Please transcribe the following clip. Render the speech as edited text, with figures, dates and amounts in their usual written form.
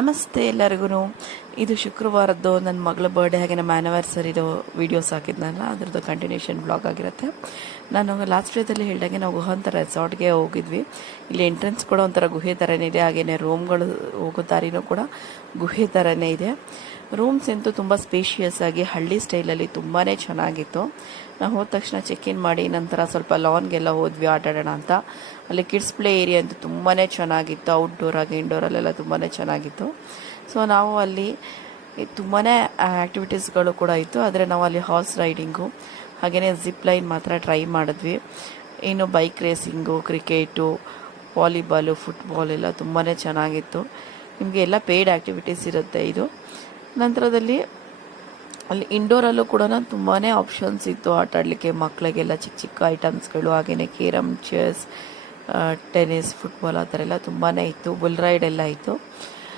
ನಮಸ್ತೆ ಎಲ್ಲರಿಗೂ. ಇದು ಶುಕ್ರವಾರದ್ದು ನನ್ನ ಮಗಳ ಬರ್ಡೇ ಹಾಗೆ ನಮ್ಮ ಆ್ಯನಿವರ್ಸರಿದು ವೀಡಿಯೋಸ್ ಹಾಕಿದ್ನಲ್ಲ, ಅದರದ್ದು ಕಂಟಿನ್ಯೂಷನ್ ಬ್ಲಾಗ್ ಆಗಿರುತ್ತೆ. ನಾನು ಲಾಸ್ಟ್ ಡೇದಲ್ಲಿ ಹೇಳಿದಾಗೆ ನಾವು ಗುಹಾಂತರ ರೆಸಾರ್ಟ್ಗೆ ಹೋಗಿದ್ವಿ. ಇಲ್ಲಿ ಎಂಟ್ರೆನ್ಸ್ ಕೂಡ ಒಂಥರ ಗುಹೆ ಥರನೇ ಇದೆ, ಹಾಗೆಯೇ ರೂಮ್ಗಳು ಹೋಗೋ ದಾರಿನೂ ಕೂಡ ಗುಹೆ ಥರನೇ ಇದೆ. ರೂಮ್ಸ್ ಅಂತೂ ತುಂಬ ಸ್ಪೇಷಿಯಸ್ ಆಗಿ ಹಳ್ಳಿ ಸ್ಟೈಲಲ್ಲಿ ತುಂಬಾ ಚೆನ್ನಾಗಿತ್ತು. ನಾವು ಹೋದ ತಕ್ಷಣ ಚೆಕ್ ಇನ್ ಮಾಡಿ ನಂತರ ಸ್ವಲ್ಪ ಲಾನ್ಗೆಲ್ಲ ಹೋದ್ವಿ ಆಟಾಡೋಣ ಅಂತ. ಅಲ್ಲಿ ಕಿಡ್ಸ್ ಪ್ಲೇ ಏರಿಯಾ ಅಂತೂ ತುಂಬಾ ಚೆನ್ನಾಗಿತ್ತು, ಔಟ್ಡೋರ್ ಆಗಿ ಇಂಡೋರಲ್ಲೆಲ್ಲ ತುಂಬಾ ಚೆನ್ನಾಗಿತ್ತು. ಸೊ ನಾವು ಅಲ್ಲಿ ತುಂಬಾ ಆ್ಯಕ್ಟಿವಿಟೀಸ್ಗಳು ಕೂಡ ಇತ್ತು. ಆದರೆ ನಾವು ಅಲ್ಲಿ ಹಾರ್ಸ್ ರೈಡಿಂಗು ಹಾಗೆಯೇ ಜಿಪ್ ಲೈನ್ ಮಾತ್ರ ಟ್ರೈ ಮಾಡಿದ್ವಿ. ಇನ್ನು bike racing, cricket, volleyball, football ಎಲ್ಲ ತುಂಬಾ ಚೆನ್ನಾಗಿತ್ತು. ನಿಮಗೆ ಎಲ್ಲ ಪೇಯ್ಡ್ ಆ್ಯಕ್ಟಿವಿಟೀಸ್ ಇರುತ್ತೆ ಇದು. ನಂತರದಲ್ಲಿ ಅಲ್ಲಿ ಇಂಡೋರಲ್ಲೂ ಕೂಡ ತುಂಬಾ ಆಪ್ಷನ್ಸ್ ಇತ್ತು ಆಟ ಆಡಲಿಕ್ಕೆ, ಮಕ್ಕಳಿಗೆಲ್ಲ ಚಿಕ್ಕ ಚಿಕ್ಕ ಐಟಮ್ಸ್ಗಳು, ಹಾಗೆಯೇ ಕೇರಮ್, ಚೆಸ್, ಟೆನ್ನಿಸ್, ಫುಟ್ಬಾಲ್ ಆ ಥರ ಎಲ್ಲ ತುಂಬಾ ಇತ್ತು. ಬುಲ್ ರೈಡ್ ಎಲ್ಲ ಇತ್ತು.